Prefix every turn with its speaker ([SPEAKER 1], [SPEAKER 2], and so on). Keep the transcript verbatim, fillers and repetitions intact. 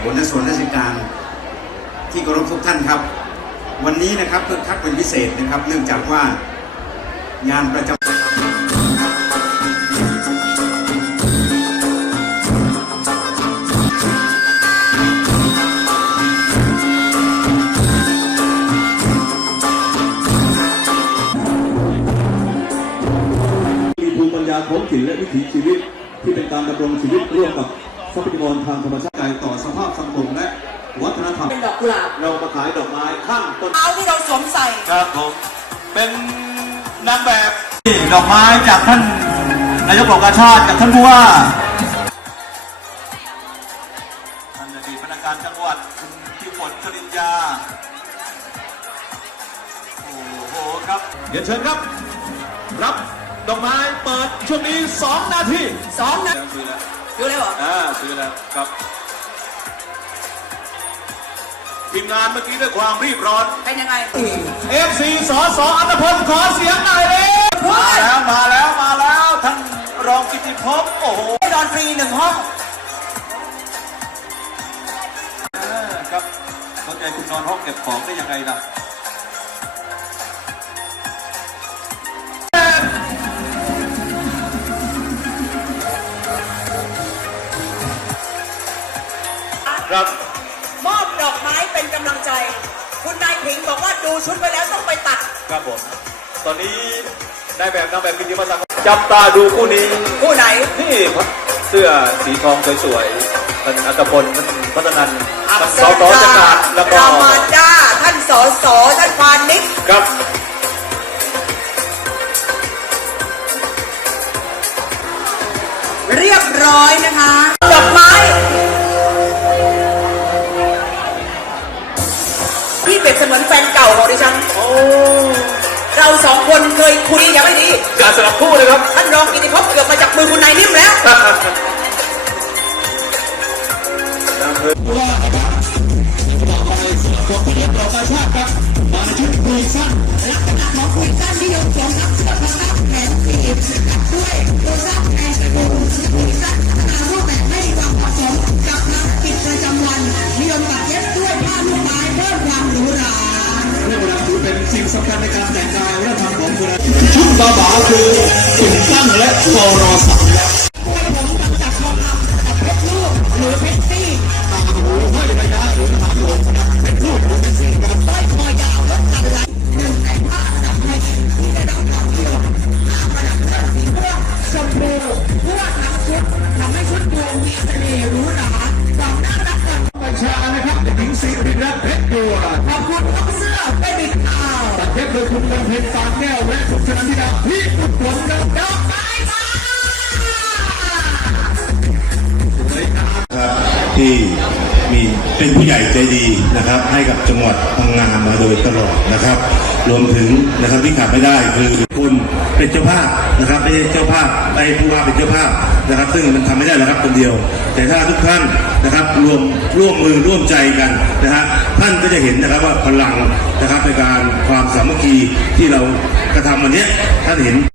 [SPEAKER 1] หัวหน้าส่วนราชการที่เคารพทุกท่านครับวันนี้นะครับคึกคักเป็นพิเศษนะครับเนื่องจากว่างานประจำ
[SPEAKER 2] ท้องถิ่นและวิถีชีวิตที่เป็นการดำรงชีวิตร่วมกับทรัพยากรทางธรรมชาติต่อสภาพสังคมและวัฒนธรรม
[SPEAKER 3] เป็นดอกกุหลาบ
[SPEAKER 2] เรามาขายดอกไม้ข้างต้น
[SPEAKER 3] เอาที่เราสวมใส่
[SPEAKER 2] ครับผมเป็นนางแบบดอกไม้จากท่านนายกเหล่ากาชาติจากท่านผู้ว่าท่านอดีตพนักงานจังหวัดคุณพิฝนจริญญาโอ้โหครับเดี๋ยวเชิญครับรับดอกไม้เปิดช่วงนี้สองนาที
[SPEAKER 3] สองนาที
[SPEAKER 2] ซื้อแล้ว
[SPEAKER 3] ซื้อแล้วเหรอ
[SPEAKER 2] อ่าซื้อแล้วครับทีมงานเมื่อกี้ด้วยความรีบร้อน
[SPEAKER 3] เป็นยังไง
[SPEAKER 2] เอฟซีสอสออัตพลขอเสียงหน่อยเลยมาแล้วมาแล้วมาแล้วท่านรองกิติภพโอ้โห
[SPEAKER 3] นอนฟรีหนึ่งห้อง
[SPEAKER 2] ครับเข้าใจคุณนอนห้องเก็บของได้ยังไงล่ะ
[SPEAKER 3] ครับมอบดอกไม้เป็นกำลังใจคุณนายผิงบอกว่าดูชุดไปแล้วต้องไปตัด
[SPEAKER 2] ครับผมตอนนี้ได้แบบนางแบบกิติมศักดิ์จับตาดูคู่นี้
[SPEAKER 3] คู่ไหน
[SPEAKER 2] นี่เสื้อสีทองสวยๆท่านอัตพลท่านพัฒนันท่านสสจักรแล้วก็
[SPEAKER 3] รามาจ้าท่านสสท่านพานิช
[SPEAKER 2] ครับ
[SPEAKER 3] เรียบร้อยนะคะดอกไม้พี่เปรียบเสมือนแฟนเก่าของดิฉันเราสองคนเคยคุยกันไม่ดี
[SPEAKER 2] การสลับคู่เลยครับ
[SPEAKER 3] ท่านรองกิติภพเกือบมาจากมือคุณนายนิ่มแล้ว
[SPEAKER 2] ว่าต่อไปตัวผู้เล่นต่อไปชาติครับมาชุดคุยสั้น
[SPEAKER 3] ลักษณะของคุยสั้นที่ยกสวมรับเสื้อผ้าแขนสีด้วยตัวสั้นแขนสีคุยสั้นหารูปแบบไม่มีความเหมาะสมกับภารกิจประจำวันนิยมตัดเย็บด้วยผ้าลูกไม้เพิ่มความหรูหรา
[SPEAKER 2] เรื่องราวถือเป็นสิ่งสำคัญในการแต่งกายและทำของคุณชุดบาบาคือสิ่งสั้นและโซโรสัน
[SPEAKER 3] คุยผมกับจักรทองคำกับเพชรลูกหรือเพชรซี่
[SPEAKER 2] ตาหูห้อยระยะหรือตาโลเพชรลูกหรือเพชรซี่
[SPEAKER 3] กับสร้อยคอยาวและกันไหลหนึ่งในผ้าดับให้ที่ได้รับความนิยมผ้าประดับเสื้อสีม่วงชมพูเพื่อทั้งชุดทำให้ชุดดูมีเสน่ห์หรูหราความน่ารักกัน
[SPEAKER 2] ประชานะครับหญิงศรีริรัตน์เพชรบัว
[SPEAKER 3] ขอบคุณน้องเสื้อเป็นอีกข่าว
[SPEAKER 2] ตัดเพชรโดยคุณกำเพชรฟางแก้วและคุณชนันทิดาพี่กุศลครับ
[SPEAKER 3] ดอกไม้มา
[SPEAKER 4] ที่มีเป็นผู้ใหญ่ใจดีนะครับให้กับจังหวัดพังงามาโดยตลอดนะครับรวมถึงนะครับที่ขาดไม่ได้คือคุณเป็นเจ้าภาพนะครับไม่ใช่เจ้าภาพไอ้ผู้ว่าเป็นเจ้าภาพนะครับซึ่งมันทำไม่ได้หรอกครับคนเดียวแต่ถ้าทุกท่านนะครับรวมร่วมมือร่วมใจกันนะฮะท่านก็จะเห็นนะครับว่าพลังนะครับในการความสามัคคีที่เรากระทำวันนี้ท่านเห็น